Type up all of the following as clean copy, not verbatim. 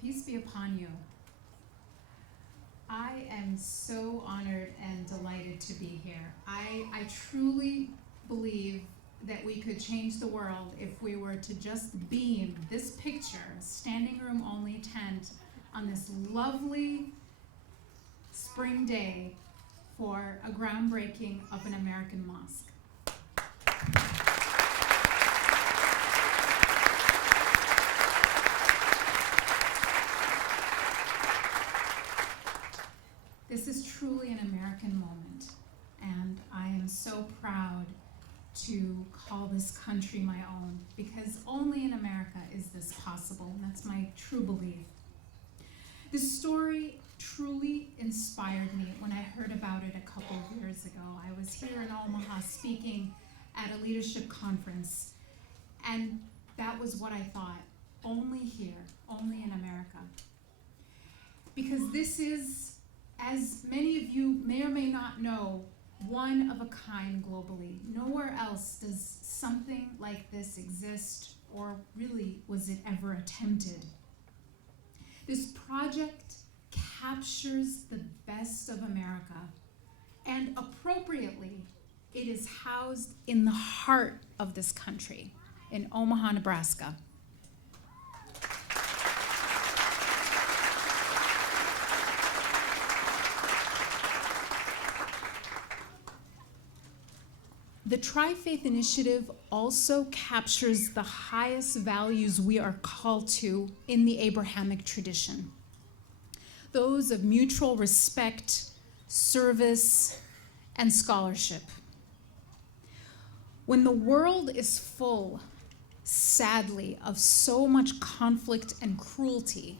Peace be upon you. I am so honored and delighted to be here. I truly believe that we could change the world if we were to just beam this picture, standing room only tent, on this lovely spring day for a groundbreaking of an American mosque. This is truly an American moment, and I am so proud to call this country my own, because only in America is this possible, and that's my true belief. This story truly inspired me when I heard about it a couple of years ago. I was here in Omaha speaking at a leadership conference, and that was what I thought, only here, only in America. Because this is, as many of you may or may not know, one of a kind globally. Nowhere else does something like this exist, or really was it ever attempted. This project captures the best of America, and appropriately, it is housed in the heart of this country, in Omaha, Nebraska. The Tri-Faith Initiative also captures the highest values we are called to in the Abrahamic tradition. Those of mutual respect, service, and scholarship. When the world is full, sadly, of so much conflict and cruelty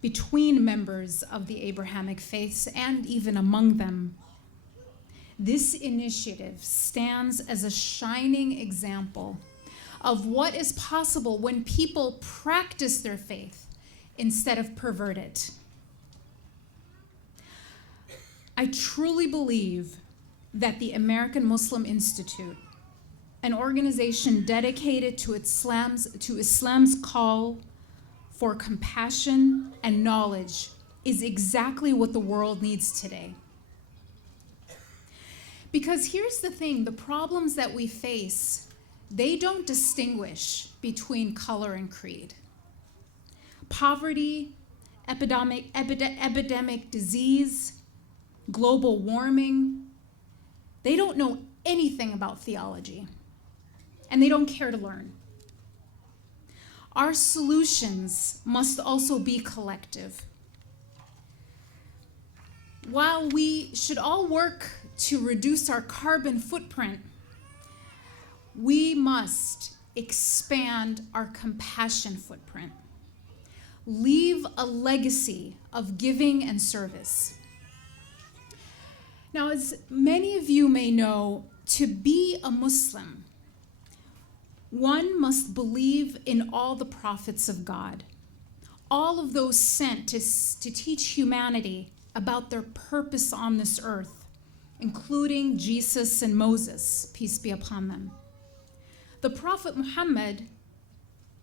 between members of the Abrahamic faiths and even among them, this initiative stands as a shining example of what is possible when people practice their faith instead of pervert it. I truly believe that the American Muslim Institute, an organization dedicated to Islam's call for compassion and knowledge, is exactly what the world needs today. Because here's the thing, the problems that we face, they don't distinguish between color and creed. Poverty, epidemic disease, global warming, they don't know anything about theology, and they don't care to learn. Our solutions must also be collective. While we should all work to reduce our carbon footprint, we must expand our compassion footprint. Leave a legacy of giving and service. Now, as many of you may know, to be a Muslim, one must believe in all the prophets of God, all of those sent to teach humanity about their purpose on this earth, including Jesus and Moses, peace be upon them. The Prophet Muhammad,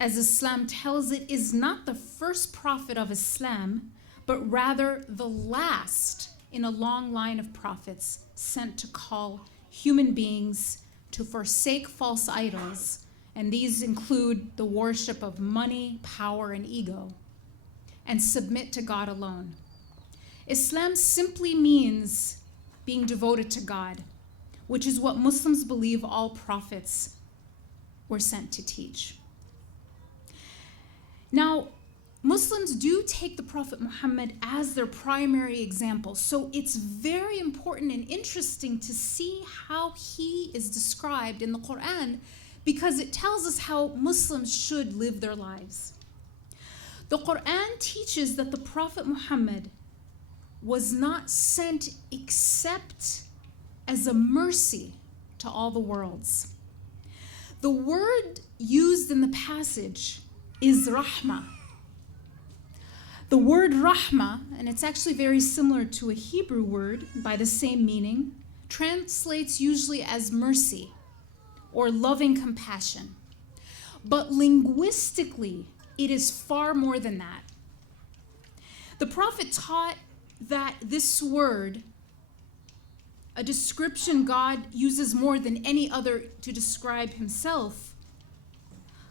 as Islam tells it, is not the first prophet of Islam, but rather the last in a long line of prophets sent to call human beings to forsake false idols, and these include the worship of money, power, and ego, and submit to God alone. Islam simply means being devoted to God, which is what Muslims believe all prophets were sent to teach. Now, Muslims do take the Prophet Muhammad as their primary example, so it's very important and interesting to see how he is described in the Quran, because it tells us how Muslims should live their lives. The Quran teaches that the Prophet Muhammad was not sent except as a mercy to all the worlds. The word used in the passage is rahmah. The word rahmah, and it's actually very similar to a Hebrew word by the same meaning, translates usually as mercy or loving compassion. But linguistically, it is far more than that. The Prophet taught that this word, a description God uses more than any other to describe himself,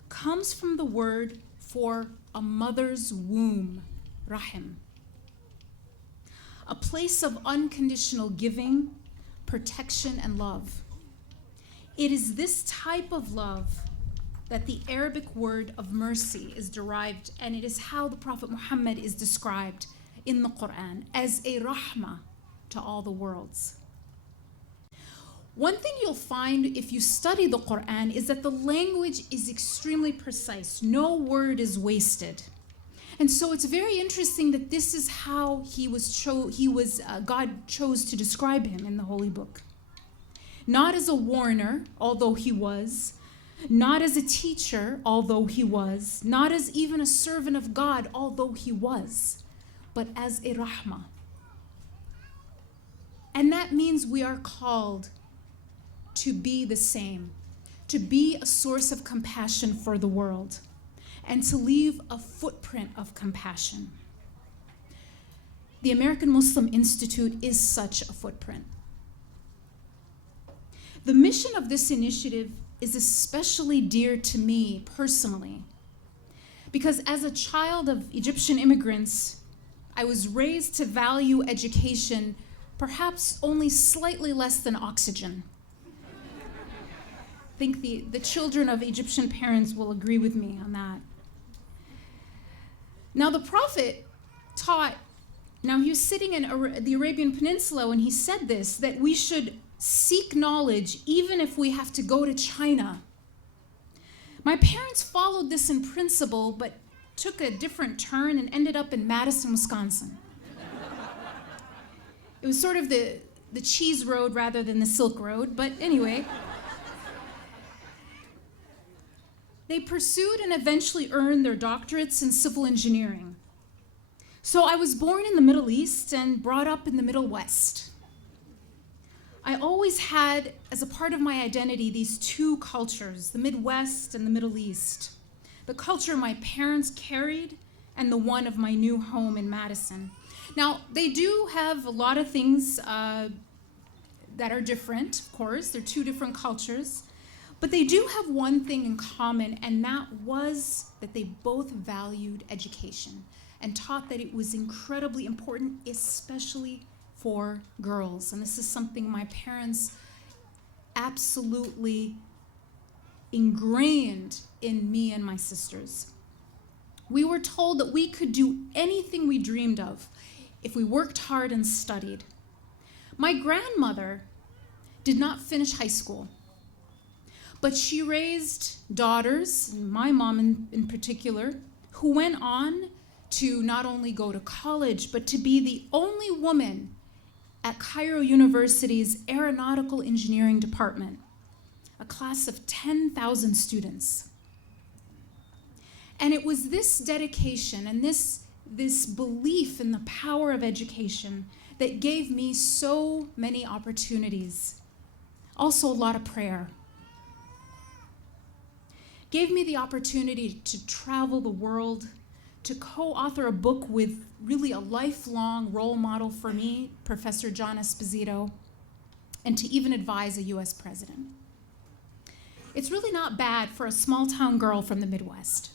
comes from the word for a mother's womb, rahim. A place of unconditional giving, protection, and love. It is this type of love that the Arabic word of mercy is derived, and it is how the Prophet Muhammad is described in the Quran, as a rahmah to all the worlds. One thing you'll find if you study the Quran is that the language is extremely precise. No word is wasted. And so it's very interesting that this is how God chose to describe him in the Holy Book. Not as a warner, although he was, not as a teacher, although he was, not as even a servant of God, although he was, but as a rahmah. And that means we are called to be the same, to be a source of compassion for the world, and to leave a footprint of compassion. The American Muslim Institute is such a footprint. The mission of this initiative is especially dear to me personally, because as a child of Egyptian immigrants, I was raised to value education perhaps only slightly less than oxygen. I think the children of Egyptian parents will agree with me on that. Now the Prophet taught, now he was sitting in the Arabian Peninsula when he said this, that we should seek knowledge even if we have to go to China. My parents followed this in principle, but took a different turn and ended up in Madison, Wisconsin. It was sort of the cheese road rather than the Silk Road, but anyway. They pursued and eventually earned their doctorates in civil engineering. So I was born in the Middle East and brought up in the Middle West. I always had, as a part of my identity, these two cultures, the Midwest and the Middle East. The culture my parents carried and the one of my new home in Madison. Now, they do have a lot of things that are different, of course. They're two different cultures. But they do have one thing in common, and that was that they both valued education and taught that it was incredibly important, especially for girls. And this is something my parents absolutely ingrained in me and my sisters. We were told that we could do anything we dreamed of if we worked hard and studied. My grandmother did not finish high school, but she raised daughters, my mom in particular, who went on to not only go to college, but to be the only woman at Cairo University's Aeronautical Engineering Department, a class of 10,000 students. And it was this dedication and this belief in the power of education that gave me so many opportunities. Also a lot of prayer. Gave me the opportunity to travel the world, to co-author a book with really a lifelong role model for me, Professor John Esposito, and to even advise a US president. It's really not bad for a small town girl from the Midwest.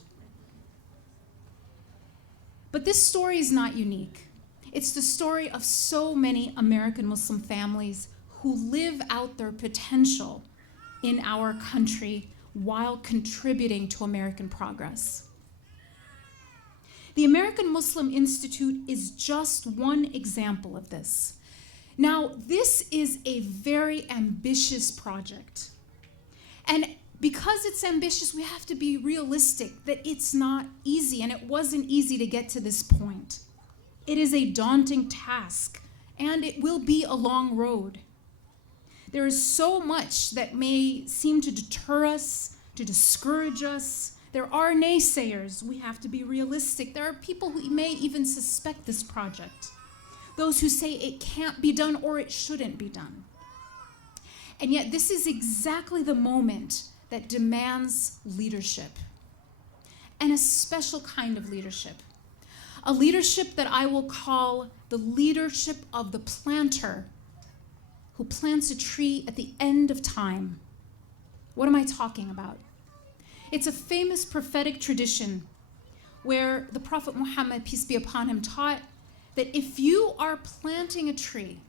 But this story is not unique. It's the story of so many American Muslim families who live out their potential in our country while contributing to American progress. The American Muslim Institute is just one example of this. Now, this is a very ambitious project. And because it's ambitious, we have to be realistic that it's not easy, and it wasn't easy to get to this point. It is a daunting task, and it will be a long road. There is so much that may seem to deter us, to discourage us. There are naysayers. We have to be realistic. There are people who may even suspect this project. Those who say it can't be done or it shouldn't be done. And yet this is exactly the moment that demands leadership, and a special kind of leadership. A leadership that I will call the leadership of the planter who plants a tree at the end of time. What am I talking about? It's a famous prophetic tradition where the Prophet Muhammad, peace be upon him, taught that if you are planting a tree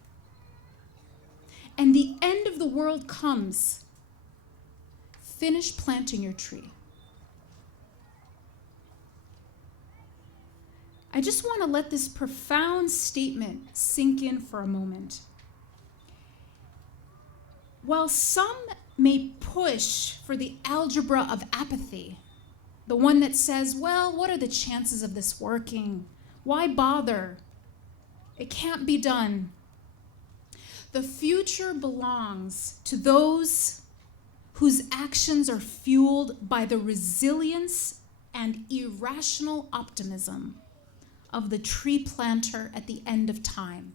and the end of the world comes, finish planting your tree. I just want to let this profound statement sink in for a moment. While some may push for the algebra of apathy, the one that says, well, what are the chances of this working? Why bother? It can't be done. The future belongs to those whose actions are fueled by the resilience and irrational optimism of the tree planter at the end of time.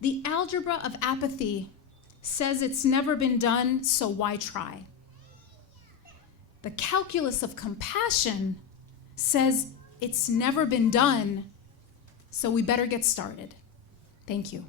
The algebra of apathy says it's never been done, so why try? The calculus of compassion says it's never been done, so we better get started. Thank you.